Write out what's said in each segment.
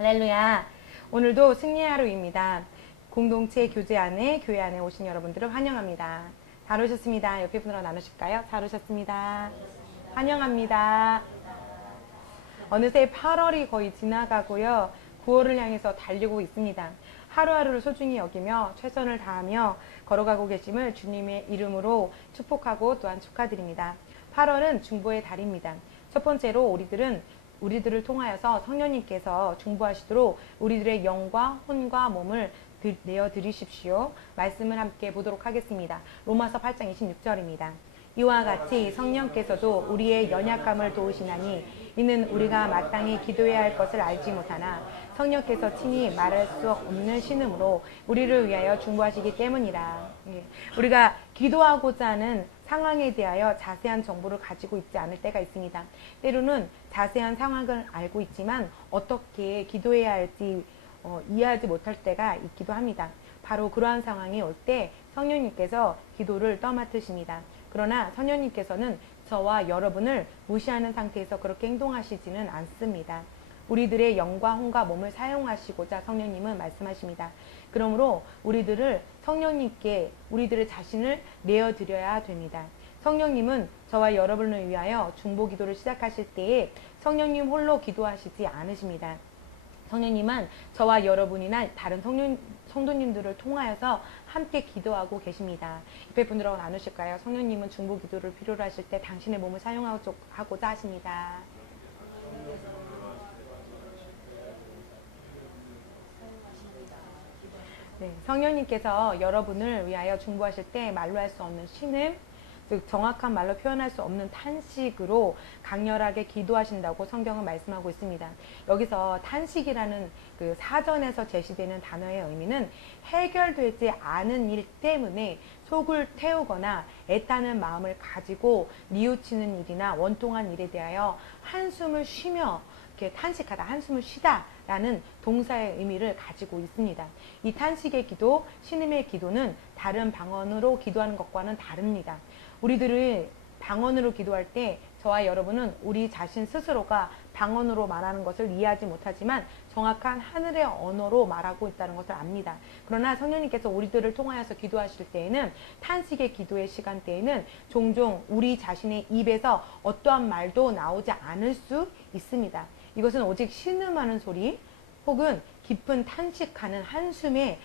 할렐루야. 오늘도 승리의 하루입니다. 공동체 교제 안에, 교회 안에 오신 여러분들을 환영합니다. 잘 오셨습니다. 옆에 분으로 나누실까요? 잘 오셨습니다. 환영합니다. 어느새 8월이 거의 지나가고요. 9월을 향해서 달리고 있습니다. 하루하루를 소중히 여기며 최선을 다하며 걸어가고 계심을 주님의 이름으로 축복하고 또한 축하드립니다. 8월은 중보의 달입니다. 첫 번째로 우리들을 통하여서 성령님께서 중보하시도록 우리들의 영과 혼과 몸을 내어드리십시오. 말씀을 함께 보도록 하겠습니다. 로마서 8장 26절입니다. 이와 같이 성령께서도 우리의 연약함을 도우시나니 이는 우리가 마땅히 기도해야 할 것을 알지 못하나 성령께서 친히 말할 수 없는 신음으로 우리를 위하여 중보하시기 때문이라. 우리가 기도하고자 하는 상황에 대하여 자세한 정보를 가지고 있지 않을 때가 있습니다. 때로는 자세한 상황을 알고 있지만 어떻게 기도해야 할지 이해하지 못할 때가 있기도 합니다. 바로 그러한 상황이 올 때 성령님께서 기도를 떠맡으십니다. 그러나 성령님께서는 저와 여러분을 무시하는 상태에서 그렇게 행동하시지는 않습니다. 우리들의 영과 혼과 몸을 사용하시고자 성령님은 말씀하십니다. 그러므로 우리들을 성령님께 우리들의 자신을 내어드려야 됩니다. 성령님은 저와 여러분을 위하여 중보기도를 시작하실 때에 성령님 홀로 기도하시지 않으십니다. 성령님은 저와 여러분이나 다른 성도님들을 통하여서 함께 기도하고 계십니다. 옆에 분들하고 나누실까요? 성령님은 중보기도를 필요로 하실 때 당신의 몸을 사용하고자 하십니다. 네, 성령님께서 여러분을 위하여 중보하실 때 말로 할 수 없는 신음, 즉 정확한 말로 표현할 수 없는 탄식으로 강렬하게 기도하신다고 성경은 말씀하고 있습니다. 여기서 탄식이라는 그 사전에서 제시되는 단어의 의미는 해결되지 않은 일 때문에 속을 태우거나 애타는 마음을 가지고 뉘우치는 일이나 원통한 일에 대하여 한숨을 쉬며 이렇게 탄식하다, 한숨을 쉬다 라는 동사의 의미를 가지고 있습니다. 이 탄식의 기도, 신음의 기도는 다른 방언으로 기도하는 것과는 다릅니다. 우리들을 방언으로 기도할 때 저와 여러분은 우리 자신 스스로가 방언으로 말하는 것을 이해하지 못하지만 정확한 하늘의 언어로 말하고 있다는 것을 압니다. 그러나 성령님께서 우리들을 통하여서 기도하실 때에는 탄식의 기도의 시간대에는 종종 우리 자신의 입에서 어떠한 말도 나오지 않을 수 있습니다. 이것은 오직 신음하는 소리 혹은 깊은 탄식하는 한숨에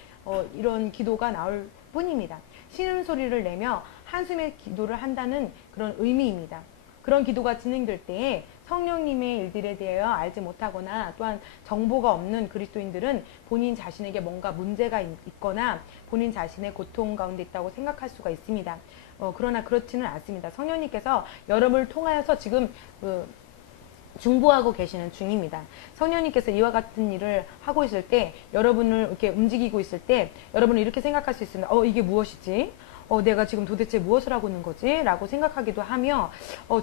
이런 기도가 나올 뿐입니다. 신음 소리를 내며 한숨의 기도를 한다는 그런 의미입니다. 그런 기도가 진행될 때에 성령님의 일들에 대하여 알지 못하거나 또한 정보가 없는 그리스도인들은 본인 자신에게 뭔가 문제가 있거나 본인 자신의 고통 가운데 있다고 생각할 수가 있습니다. 그러나 그렇지는 않습니다. 성령님께서 여러분을 통하여서 지금 중보하고 계시는 중입니다. 성령님께서 이와 같은 일을 하고 있을 때 여러분을 이렇게 움직이고 있을 때 여러분은 이렇게 생각할 수 있습니다. 이게 무엇이지? 내가 지금 도대체 무엇을 하고 있는 거지? 라고 생각하기도 하며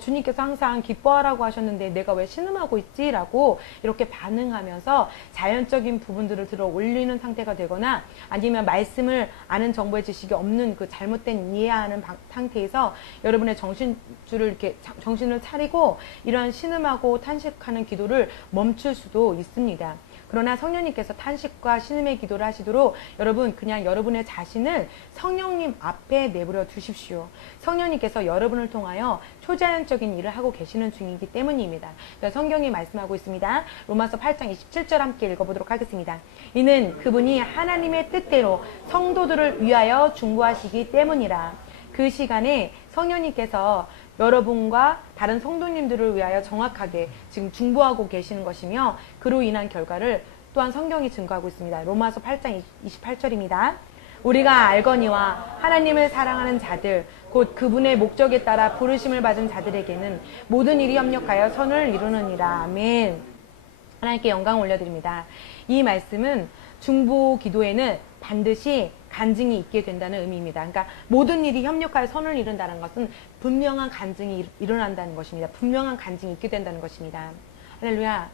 주님께서 항상 기뻐하라고 하셨는데 내가 왜 신음하고 있지? 라고 이렇게 반응하면서 자연적인 부분들을 들어 올리는 상태가 되거나 아니면 말씀을 아는 정보의 지식이 없는 그 잘못된 이해하는 상태에서 여러분의 정신을 차리고 이러한 신음하고 탄식하는 기도를 멈출 수도 있습니다. 그러나 성령님께서 탄식과 신음의 기도를 하시도록 여러분 그냥 여러분의 자신을 성령님 앞에 내버려 두십시오. 성령님께서 여러분을 통하여 초자연적인 일을 하고 계시는 중이기 때문입니다. 성경이 말씀하고 있습니다. 로마서 8장 27절 함께 읽어보도록 하겠습니다. 이는 그분이 하나님의 뜻대로 성도들을 위하여 중보하시기 때문이라. 그 시간에 성령님께서 여러분과 다른 성도님들을 위하여 정확하게 지금 중보하고 계시는 것이며 그로 인한 결과를 또한 성경이 증거하고 있습니다. 로마서 8장 28절입니다. 우리가 알거니와 하나님을 사랑하는 자들 곧 그분의 목적에 따라 부르심을 받은 자들에게는 모든 일이 협력하여 선을 이루느니라. 아멘. 하나님께 영광 올려드립니다. 이 말씀은 중보 기도에는 반드시 간증이 있게 된다는 의미입니다. 그러니까 모든 일이 협력하여 선을 이룬다는 것은 분명한 간증이 일어난다는 것입니다. 분명한 간증이 있게 된다는 것입니다. 할렐루야.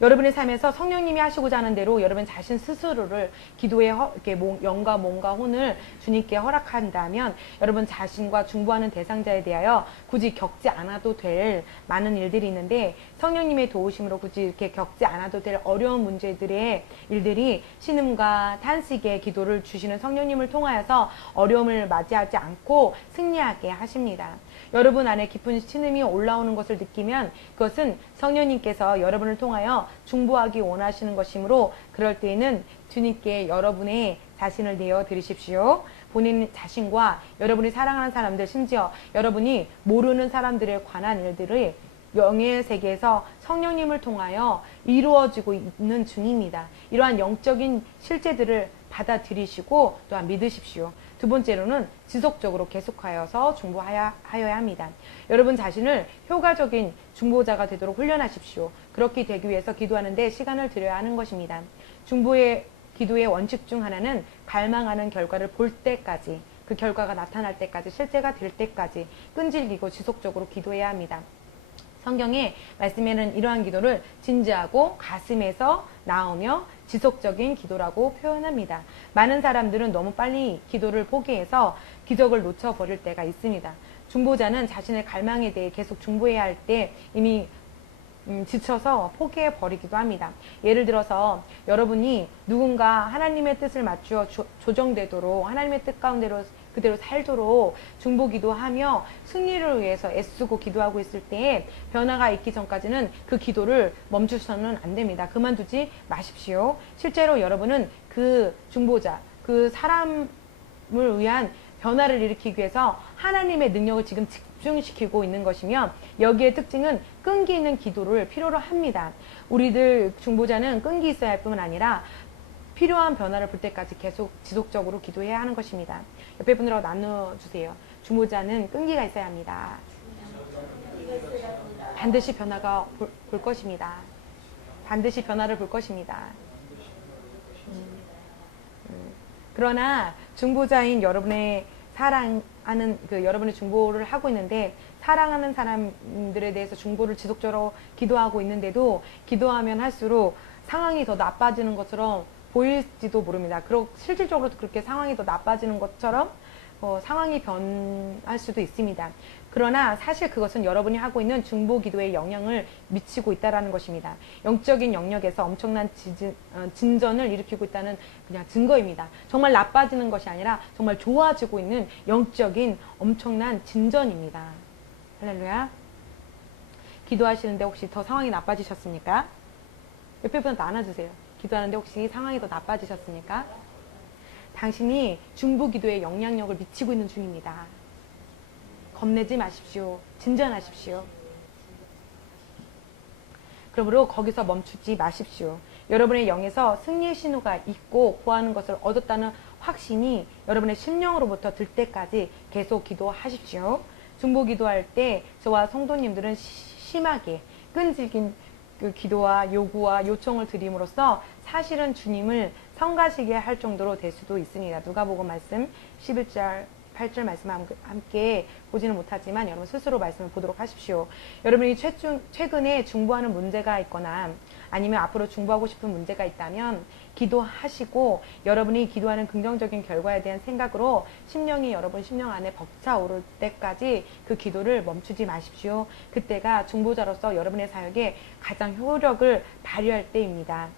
여러분의 삶에서 성령님이 하시고자 하는 대로 여러분 자신 스스로를 기도에 이렇게 영과 몸과 혼을 주님께 허락한다면 여러분 자신과 중보하는 대상자에 대하여 굳이 겪지 않아도 될 많은 일들이 있는데 성령님의 도우심으로 굳이 이렇게 겪지 않아도 될 어려운 문제들의 일들이 신음과 탄식의 기도를 주시는 성령님을 통하여서 어려움을 맞이하지 않고 승리하게 하십니다. 여러분 안에 깊은 신음이 올라오는 것을 느끼면 그것은 성령님께서 여러분을 통하여 중보하기 원하시는 것이므로 그럴 때에는 주님께 여러분의 자신을 내어 드리십시오. 본인 자신과 여러분이 사랑하는 사람들, 심지어 여러분이 모르는 사람들에 관한 일들을 영의 세계에서 성령님을 통하여 이루어지고 있는 중입니다. 이러한 영적인 실제들을 받아들이시고 또한 믿으십시오. 두 번째로는 지속적으로 계속하여서 중보하여야 합니다. 여러분 자신을 효과적인 중보자가 되도록 훈련하십시오. 그렇게 되기 위해서 기도하는데 시간을 들여야 하는 것입니다. 중보의 기도의 원칙 중 하나는 갈망하는 결과를 볼 때까지, 그 결과가 나타날 때까지, 실제가 될 때까지 끈질기고 지속적으로 기도해야 합니다. 성경의 말씀에는 이러한 기도를 진지하고 가슴에서 나오며 지속적인 기도라고 표현합니다. 많은 사람들은 너무 빨리 기도를 포기해서 기적을 놓쳐버릴 때가 있습니다. 중보자는 자신의 갈망에 대해 계속 중보해야 할 때 이미 지쳐서 포기해버리기도 합니다. 예를 들어서 여러분이 누군가 하나님의 뜻을 맞추어 조정되도록 하나님의 뜻 가운데로 그대로 살도록 중보기도하며 승리를 위해서 애쓰고 기도하고 있을 때에 변화가 있기 전까지는 그 기도를 멈추서는 안 됩니다. 그만두지 마십시오. 실제로 여러분은 그 중보자, 그 사람을 위한 변화를 일으키기 위해서 하나님의 능력을 지금 집중시키고 있는 것이며 여기에 특징은 끈기 있는 기도를 필요로 합니다. 우리들 중보자는 끈기 있어야 할 뿐만 아니라 필요한 변화를 볼 때까지 계속 지속적으로 기도해야 하는 것입니다. 옆에 분들하고 나눠주세요. 중보자는 끈기가 있어야 합니다. 반드시 변화가 볼 것입니다. 반드시 변화를 볼 것입니다. 그러나 중보자인 여러분의 사랑하는 여러분의 중보를 하고 있는데 사랑하는 사람들에 대해서 중보를 지속적으로 기도하고 있는데도 기도하면 할수록 상황이 더 나빠지는 것처럼 보일지도 모릅니다. 그리고 실질적으로도 그렇게 상황이 더 나빠지는 것처럼 상황이 변할 수도 있습니다. 그러나 사실 그것은 여러분이 하고 있는 중보 기도에 영향을 미치고 있다는 것입니다. 영적인 영역에서 엄청난 진전을 일으키고 있다는 그냥 증거입니다. 정말 나빠지는 것이 아니라 정말 좋아지고 있는 영적인 엄청난 진전입니다. 할렐루야. 기도하시는데 혹시 더 상황이 나빠지셨습니까? 옆에 분한테 안아주세요. 기도하는데 혹시 상황이 더 나빠지셨습니까? 당신이 중보 기도에 영향력을 미치고 있는 중입니다. 겁내지 마십시오. 진전하십시오. 그러므로 거기서 멈추지 마십시오. 여러분의 영에서 승리의 신호가 있고 구하는 것을 얻었다는 확신이 여러분의 심령으로부터 들 때까지 계속 기도하십시오. 중보 기도할 때 저와 성도님들은 심하게 끈질긴 그 기도와 요구와 요청을 드림으로써 사실은 주님을 성가시게 할 정도로 될 수도 있습니다. 누가복음 말씀 11절 8절 말씀 함께 보지는 못하지만 여러분 스스로 말씀을 보도록 하십시오. 여러분이 최근에 중보하는 문제가 있거나 아니면 앞으로 중보하고 싶은 문제가 있다면 기도하시고 여러분이 기도하는 긍정적인 결과에 대한 생각으로 심령이 여러분 심령 안에 벅차오를 때까지 그 기도를 멈추지 마십시오. 그때가 중보자로서 여러분의 사역에 가장 효력을 발휘할 때입니다.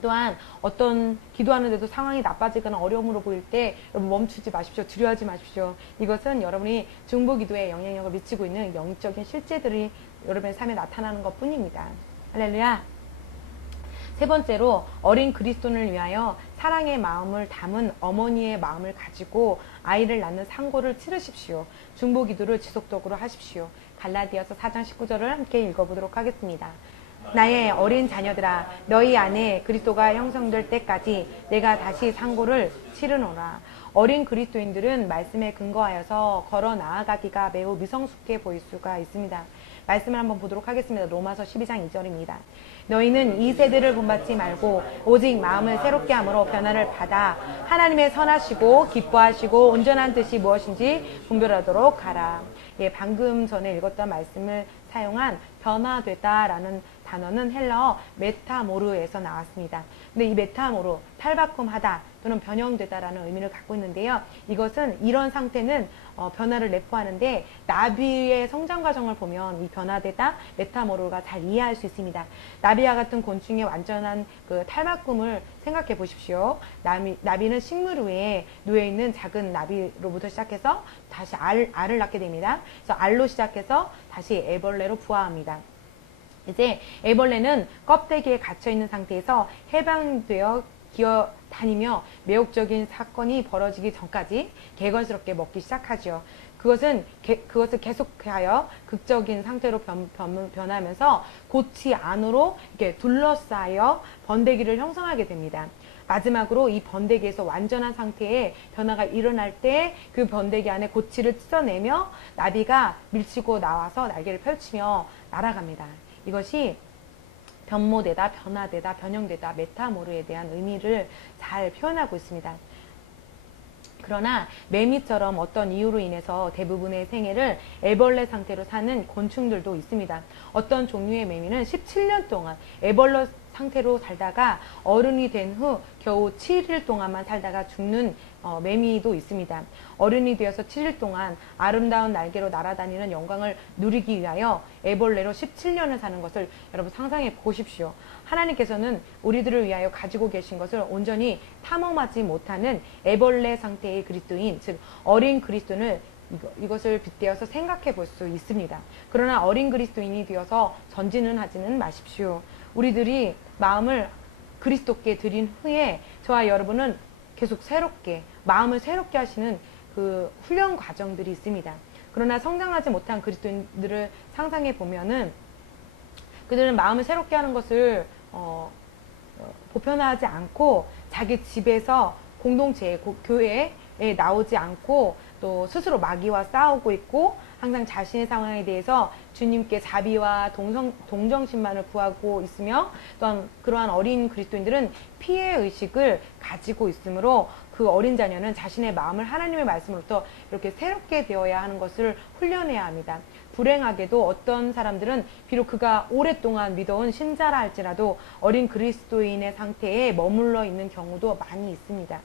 또한 어떤 기도하는데도 상황이 나빠지거나 어려움으로 보일 때 여러분 멈추지 마십시오. 두려워하지 마십시오. 이것은 여러분이 중보 기도에 영향력을 미치고 있는 영적인 실제들이 여러분의 삶에 나타나는 것 뿐입니다. 할렐루야. 세 번째로 어린 그리스도인을 위하여 사랑의 마음을 담은 어머니의 마음을 가지고 아이를 낳는 상고를 치르십시오. 중보 기도를 지속적으로 하십시오. 갈라디아서 4장 19절을 함께 읽어보도록 하겠습니다. 나의 어린 자녀들아 너희 안에 그리스도가 형성될 때까지 내가 다시 상고를 치르노라. 어린 그리스도인들은 말씀에 근거하여서 걸어 나아가기가 매우 미성숙해 보일 수가 있습니다. 말씀을 한번 보도록 하겠습니다. 로마서 12장 2절입니다. 너희는 이 세대를 본받지 말고 오직 마음을 새롭게 함으로 변화를 받아 하나님의 선하시고 기뻐하시고 온전한 뜻이 무엇인지 분별하도록 하라. 예, 방금 전에 읽었던 말씀을 사용한 변화되다라는 단어는 헬라어 메타모르에서 나왔습니다. 근데 이 메타모르, 탈바꿈하다 또는 변형되다라는 의미를 갖고 있는데요. 이것은 이런 상태는 변화를 내포하는데 나비의 성장 과정을 보면 이 변화되다, 메타모르가 잘 이해할 수 있습니다. 나비와 같은 곤충의 완전한 그 탈바꿈을 생각해 보십시오. 나비는 식물 위에 누워있는 작은 나비로부터 시작해서 다시 알을 낳게 됩니다. 그래서 알로 시작해서 다시 애벌레로 부화합니다. 이제 애벌레는 껍데기에 gat혀있는 상태에서 해방되어 기어다니며 매혹적인 사건이 벌어지기 전까지 개걸스럽게 먹기 시작하죠. 그것을 계속하여 극적인 상태로 변하면서 고치 안으로 이렇게 둘러싸여 번데기를 형성하게 됩니다. 마지막으로 이 번데기에서 완전한 상태의 변화가 일어날 때 그 번데기 안에 고치를 찢어내며 나비가 밀치고 나와서 날개를 펼치며 날아갑니다. 이것이 변모되다, 변화되다, 변형되다, 메타모르에 대한 의미를 잘 표현하고 있습니다. 그러나 매미처럼 어떤 이유로 인해서 대부분의 생애를 애벌레 상태로 사는 곤충들도 있습니다. 어떤 종류의 매미는 17년 동안 애벌레 상태로 살다가 어른이 된 후 겨우 7일 동안만 살다가 죽는 매미도 있습니다. 어른이 되어서 7일 동안 아름다운 날개로 날아다니는 영광을 누리기 위하여 애벌레로 17년을 사는 것을 여러분 상상해 보십시오. 하나님께서는 우리들을 위하여 가지고 계신 것을 온전히 탐험하지 못하는 애벌레 상태의 그리스도인, 즉 어린 그리스도를 이것을 빗대어서 생각해 볼 수 있습니다. 그러나 어린 그리스도인이 되어서 전진은 하지는 마십시오. 우리들이 마음을 그리스도께 드린 후에 저와 여러분은 계속 새롭게, 마음을 새롭게 하시는 그 훈련 과정들이 있습니다. 그러나 성장하지 못한 그리스도인들을 상상해 보면은 그들은 마음을 새롭게 하는 것을 보편화하지 않고 자기 집에서 공동체, 교회에 나오지 않고 또 스스로 마귀와 싸우고 있고 항상 자신의 상황에 대해서 주님께 자비와 동정심만을 구하고 있으며 또한 그러한 어린 그리스도인들은 피해 의식을 가지고 있으므로 그 어린 자녀는 자신의 마음을 하나님의 말씀으로부터 이렇게 새롭게 되어야 하는 것을 훈련해야 합니다. 불행하게도 어떤 사람들은 비록 그가 오랫동안 믿어온 신자라 할지라도 어린 그리스도인의 상태에 머물러 있는 경우도 많이 있습니다.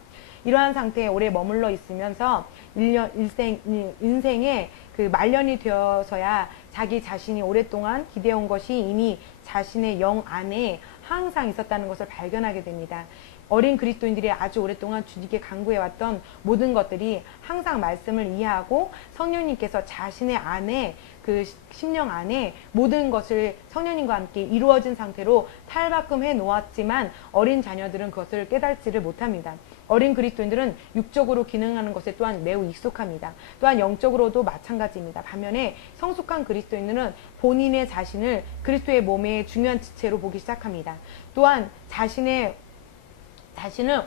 이러한 상태에 오래 머물러 있으면서 인생의 그 말년이 되어서야 자기 자신이 오랫동안 기대온 것이 이미 자신의 영 안에 항상 있었다는 것을 발견하게 됩니다. 어린 그리스도인들이 아주 오랫동안 주님께 간구해왔던 모든 것들이 항상 말씀을 이해하고 성령님께서 자신의 안에 그 심령 안에 모든 것을 성령님과 함께 이루어진 상태로 탈바꿈해 놓았지만 어린 자녀들은 그것을 깨닫지를 못합니다. 어린 그리스도인들은 육적으로 기능하는 것에 또한 매우 익숙합니다. 또한 영적으로도 마찬가지입니다. 반면에 성숙한 그리스도인들은 본인의 자신을 그리스도의 몸의 중요한 지체로 보기 시작합니다. 또한 자신을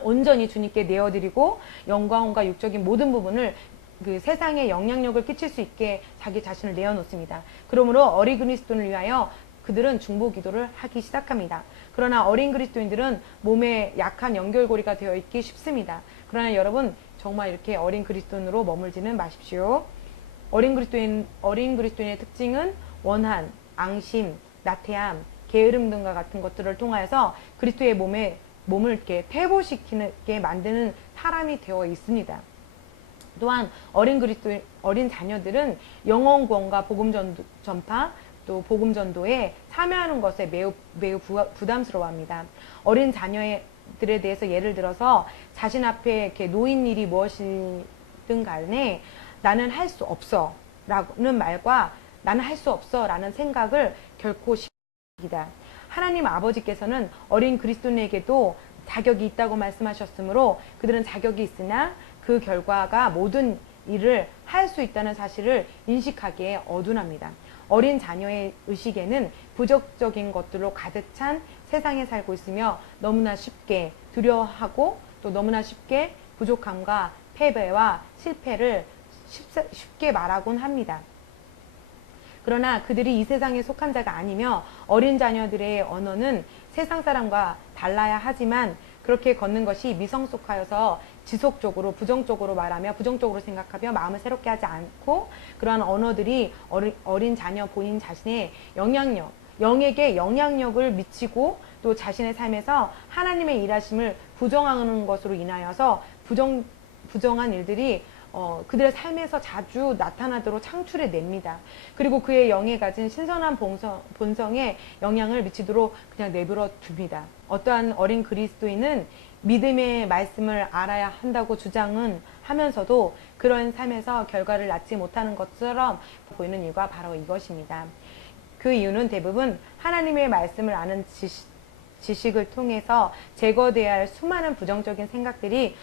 온전히 주님께 내어드리고 영광과 육적인 모든 부분을 그 세상에 영향력을 끼칠 수 있게 자기 자신을 내어놓습니다. 그러므로 어린 그리스도인을 위하여 그들은 중보 기도를 하기 시작합니다. 그러나 어린 그리스도인들은 몸에 약한 연결고리가 되어 있기 쉽습니다. 그러나 여러분 정말 이렇게 어린 그리스도인으로 머물지는 마십시오. 어린 그리스도인의 특징은 원한, 앙심, 나태함, 게으름 등과 같은 것들을 통하여서 그리스도의 몸을 이렇게 퇴보시키게 만드는 사람이 되어 있습니다. 또한 어린 자녀들은 영혼 구원과 복음 전파 또 복음 전도에 참여하는 것에 매우 부담스러워합니다. 어린 자녀들에 대해서 예를 들어서 자신 앞에 이렇게 놓인 일이 무엇이든 간에 나는 할 수 없어 라는 말과 나는 할 수 없어 라는 생각을 결코 싫어합니다. 하나님 아버지께서는 어린 그리스도인에게도 자격이 있다고 말씀하셨으므로 그들은 자격이 있으나 그 결과가 모든 일을 할 수 있다는 사실을 인식하기에 어둔합니다. 어린 자녀의 의식에는 부정적인 것들로 가득 찬 세상에 살고 있으며 너무나 쉽게 두려워하고 또 너무나 쉽게 부족함과 패배와 실패를 쉽게 말하곤 합니다. 그러나 그들이 이 세상에 속한 자가 아니며 어린 자녀들의 언어는 세상 사람과 달라야 하지만 그렇게 걷는 것이 미성숙하여서 지속적으로 부정적으로 말하며 부정적으로 생각하며 마음을 새롭게 하지 않고 그러한 언어들이 어린 자녀 본인 자신의 영향력, 영에게 영향력을 미치고 또 자신의 삶에서 하나님의 일하심을 부정하는 것으로 인하여서 부정한 일들이 그들의 삶에서 자주 나타나도록 창출해 냅니다. 그리고 그의 영에 가진 신선한 본성에 영향을 미치도록 그냥 내버려 둡니다. 어떠한 어린 그리스도인은 믿음의 말씀을 알아야 한다고 주장은 하면서도 그런 삶에서 결과를 낳지 못하는 것처럼 보이는 이유가 바로 이것입니다. 그 이유는 대부분 하나님의 말씀을 아는 지식을 통해서 제거되어야 할 수많은 부정적인 생각들이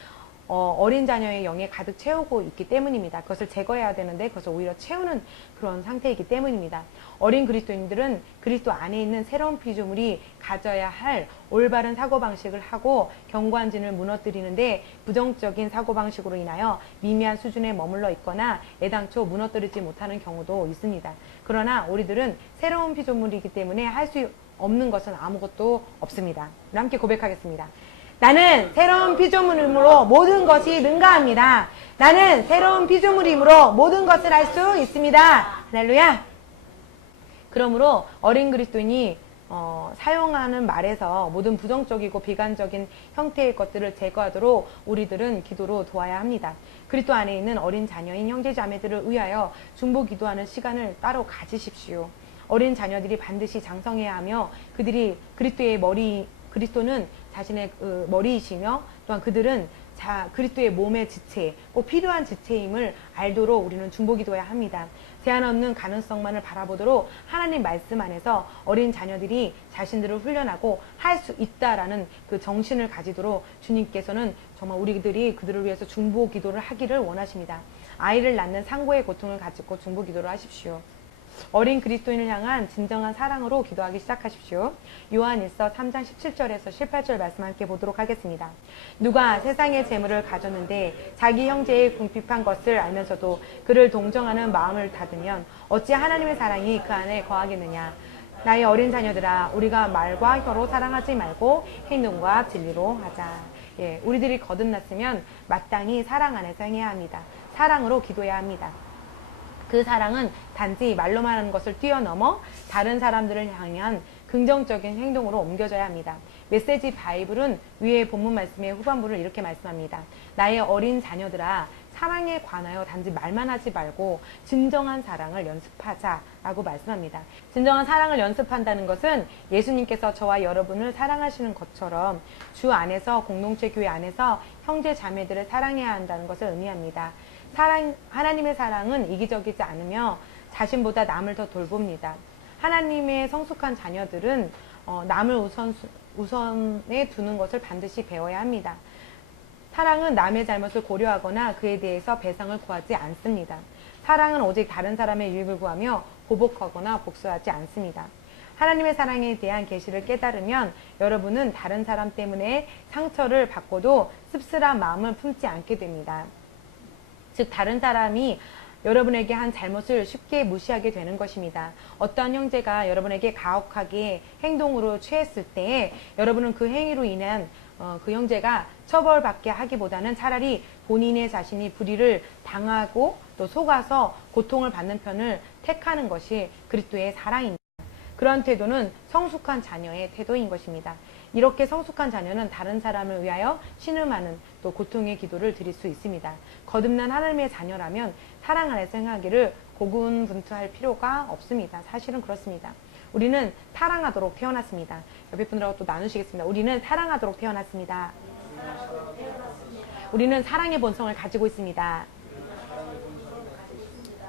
어린 자녀의 영에 가득 채우고 있기 때문입니다. 그것을 제거해야 되는데 그것을 오히려 채우는 그런 상태이기 때문입니다. 어린 그리스도인들은 그리스도 안에 있는 새로운 피조물이 가져야 할 올바른 사고방식을 하고 경관진을 무너뜨리는데 부정적인 사고방식으로 인하여 미미한 수준에 머물러 있거나 애당초 무너뜨리지 못하는 경우도 있습니다. 그러나 우리들은 새로운 피조물이기 때문에 할 수 없는 것은 아무것도 없습니다. 함께 고백하겠습니다. 나는 새로운 피조물이므로 모든 것이 능가합니다. 나는 새로운 피조물이므로 모든 것을 할 수 있습니다. 할렐루야. 그러므로 어린 그리스도인이 사용하는 말에서 모든 부정적이고 비관적인 형태의 것들을 제거하도록 우리들은 기도로 도와야 합니다. 그리스도 안에 있는 어린 자녀인 형제 자매들을 위하여 중보 기도하는 시간을 따로 가지십시오. 어린 자녀들이 반드시 장성해야 하며 그들이 그리스도는 자신의 머리이시며 또한 그들은 그리스도의 몸의 지체, 꼭 필요한 지체임을 알도록 우리는 중보기도해야 합니다. 제한 없는 가능성만을 바라보도록 하나님 말씀 안에서 어린 자녀들이 자신들을 훈련하고 할 수 있다라는 그 정신을 가지도록 주님께서는 정말 우리들이 그들을 위해서 중보기도를 하기를 원하십니다. 아이를 낳는 상고의 고통을 가지고 중보기도를 하십시오. 어린 그리스도인을 향한 진정한 사랑으로 기도하기 시작하십시오. 요한일서 3장 17절에서 18절 말씀 함께 보도록 하겠습니다. 누가 세상의 재물을 가졌는데 자기 형제의 궁핍한 것을 알면서도 그를 동정하는 마음을 닫으면 어찌 하나님의 사랑이 그 안에 거하겠느냐. 나의 어린 자녀들아, 우리가 말과 혀로 사랑하지 말고 행동과 진리로 하자. 우리들이 거듭났으면 마땅히 사랑 안에서 행해야 합니다. 사랑으로 기도해야 합니다. 그 사랑은 단지 말로만 하는 것을 뛰어넘어 다른 사람들을 향한 긍정적인 행동으로 옮겨져야 합니다. 메시지 바이블은 위의 본문 말씀의 후반부를 이렇게 말씀합니다. 나의 어린 자녀들아, 사랑에 관하여 단지 말만 하지 말고 진정한 사랑을 연습하자라고 말씀합니다. 진정한 사랑을 연습한다는 것은 예수님께서 저와 여러분을 사랑하시는 것처럼 주 안에서 공동체 교회 안에서 형제 자매들을 사랑해야 한다는 것을 의미합니다. 하나님의 사랑은 이기적이지 않으며 자신보다 남을 더 돌봅니다. 하나님의 성숙한 자녀들은 남을 우선에 두는 것을 반드시 배워야 합니다. 사랑은 남의 잘못을 고려하거나 그에 대해서 배상을 구하지 않습니다. 사랑은 오직 다른 사람의 유익을 구하며 보복하거나 복수하지 않습니다. 하나님의 사랑에 대한 계시를 깨달으면 여러분은 다른 사람 때문에 상처를 받고도 씁쓸한 마음을 품지 않게 됩니다. 즉 다른 사람이 여러분에게 한 잘못을 쉽게 무시하게 되는 것입니다. 어떠한 형제가 여러분에게 가혹하게 행동으로 취했을 때 여러분은 그 행위로 인한 그 형제가 처벌받게 하기보다는 차라리 본인의 자신이 불의를 당하고 또 속아서 고통을 받는 편을 택하는 것이 그리스도의 사랑입니다. 그러한 태도는 성숙한 자녀의 태도인 것입니다. 이렇게 성숙한 자녀는 다른 사람을 위하여 신음하는 또 고통의 기도를 드릴 수 있습니다. 거듭난 하나님의 자녀라면 사랑 안에서 행하기를 고군분투할 필요가 없습니다. 사실은 그렇습니다. 우리는 사랑하도록 태어났습니다. 옆에 분들하고 또 나누시겠습니다. 우리는 사랑하도록 태어났습니다. 우리는 사랑의 본성을 가지고 있습니다.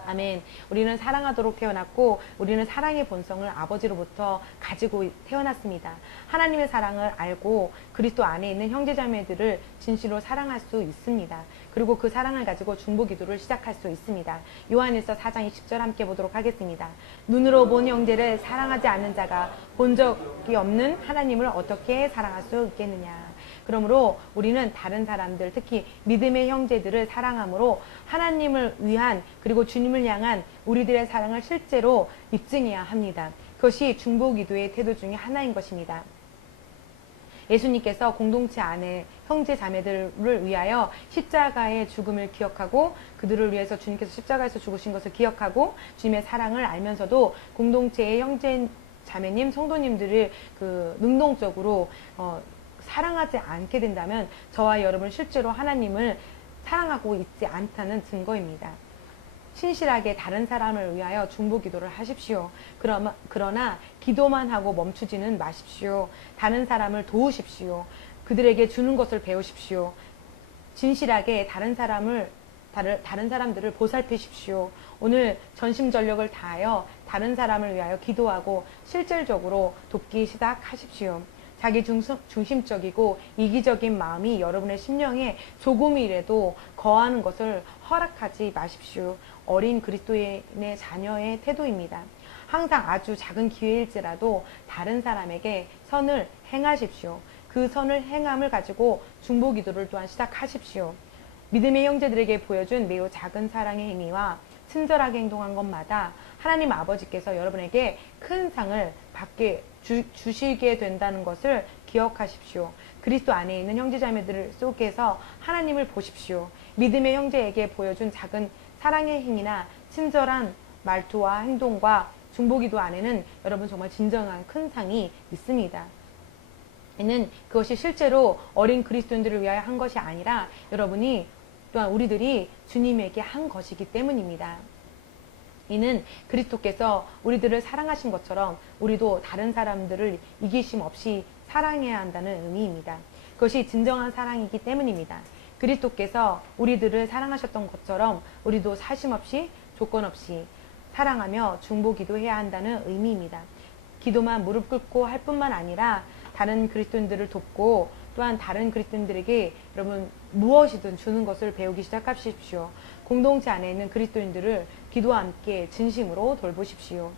아멘. 우리는 사랑하도록 태어났고 우리는 사랑의 본성을 아버지로부터 가지고 태어났습니다. 하나님의 사랑을 알고 그리스도 안에 있는 형제자매들을 진실로 사랑할 수 있습니다. 그리고 그 사랑을 가지고 중보기도를 시작할 수 있습니다. 요한일서 4장 20절 함께 보도록 하겠습니다. 눈으로 본 형제를 사랑하지 않는 자가 본 적이 없는 하나님을 어떻게 사랑할 수 있겠느냐. 그러므로 우리는 다른 사람들, 특히 믿음의 형제들을 사랑함으로 하나님을 위한 그리고 주님을 향한 우리들의 사랑을 실제로 입증해야 합니다. 그것이 중보기도의 태도 중에 하나인 것입니다. 예수님께서 공동체 안에 형제 자매들을 위하여 십자가의 죽음을 기억하고 그들을 위해서 주님께서 십자가에서 죽으신 것을 기억하고 주님의 사랑을 알면서도 공동체의 자매님, 성도님들을 능동적으로 사랑하지 않게 된다면 저와 여러분 실제로 하나님을 사랑하고 있지 않다는 증거입니다. 신실하게 다른 사람을 위하여 중보 기도를 하십시오. 그러나 기도만 하고 멈추지는 마십시오. 다른 사람을 도우십시오. 그들에게 주는 것을 배우십시오. 진실하게 다른 사람들을 보살피십시오. 오늘 전심전력을 다하여 다른 사람을 위하여 기도하고 실질적으로 돕기 시작하십시오. 자기 중심적이고 이기적인 마음이 여러분의 심령에 조금이라도 거하는 것을 허락하지 마십시오. 어린 그리스도인의 자녀의 태도입니다. 항상 아주 작은 기회일지라도 다른 사람에게 선을 행하십시오. 그 선을 행함을 가지고 중보 기도를 또한 시작하십시오. 믿음의 형제들에게 보여준 매우 작은 사랑의 행위와 친절하게 행동한 것마다 하나님 아버지께서 여러분에게 큰 상을 받게 주시게 된다는 것을 기억하십시오. 그리스도 안에 있는 형제자매들 속에서 하나님을 보십시오. 믿음의 형제에게 보여준 작은 사랑의 행위나 친절한 말투와 행동과 중보기도 안에는 여러분 정말 진정한 큰 상이 있습니다. 이는 그것이 실제로 어린 그리스도인들을 위하여 한 것이 아니라 여러분이 또한 우리들이 주님에게 한 것이기 때문입니다. 이는 그리스도께서 우리들을 사랑하신 것처럼 우리도 다른 사람들을 이기심 없이 사랑해야 한다는 의미입니다. 그것이 진정한 사랑이기 때문입니다. 그리스도께서 우리들을 사랑하셨던 것처럼 우리도 사심 없이 조건 없이 사랑하며 중보 기도해야 한다는 의미입니다. 기도만 무릎 꿇고 할 뿐만 아니라 다른 그리스도인들을 돕고 또한 다른 그리스도인들에게 여러분 무엇이든 주는 것을 배우기 시작하십시오. 공동체 안에 있는 그리스도인들을 기도와 함께 진심으로 돌보십시오.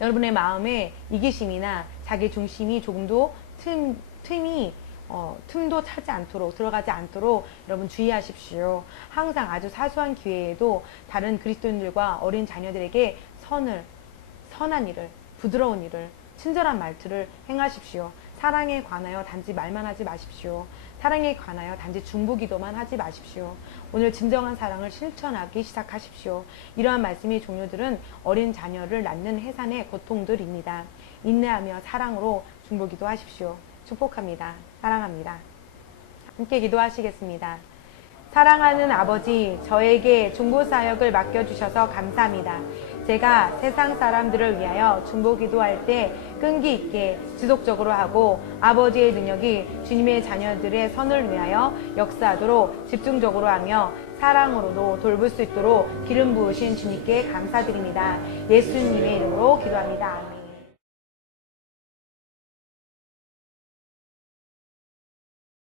여러분의 마음에 이기심이나 자기 중심이 조금도 틈도 차지 않도록 들어가지 않도록 여러분 주의하십시오. 항상 아주 사소한 기회에도 다른 그리스도인들과 어린 자녀들에게 선한 일을, 부드러운 일을, 친절한 말투를 행하십시오. 사랑에 관하여 단지 말만 하지 마십시오. 사랑에 관하여 단지 중보기도만 하지 마십시오. 오늘 진정한 사랑을 실천하기 시작하십시오. 이러한 말씀의 종류들은 어린 자녀를 낳는 해산의 고통들입니다. 인내하며 사랑으로 중보기도 하십시오. 축복합니다. 사랑합니다. 함께 기도하시겠습니다. 사랑하는 아버지, 저에게 중보사역을 맡겨주셔서 감사합니다. 제가 세상 사람들을 위하여 중보기도할 때 끈기 있게 지속적으로 하고 아버지의 능력이 주님의 자녀들의 선을 위하여 역사하도록 집중적으로 하며 사랑으로도 돌볼 수 있도록 기름 부으신 주님께 감사드립니다. 예수님의 이름으로 기도합니다.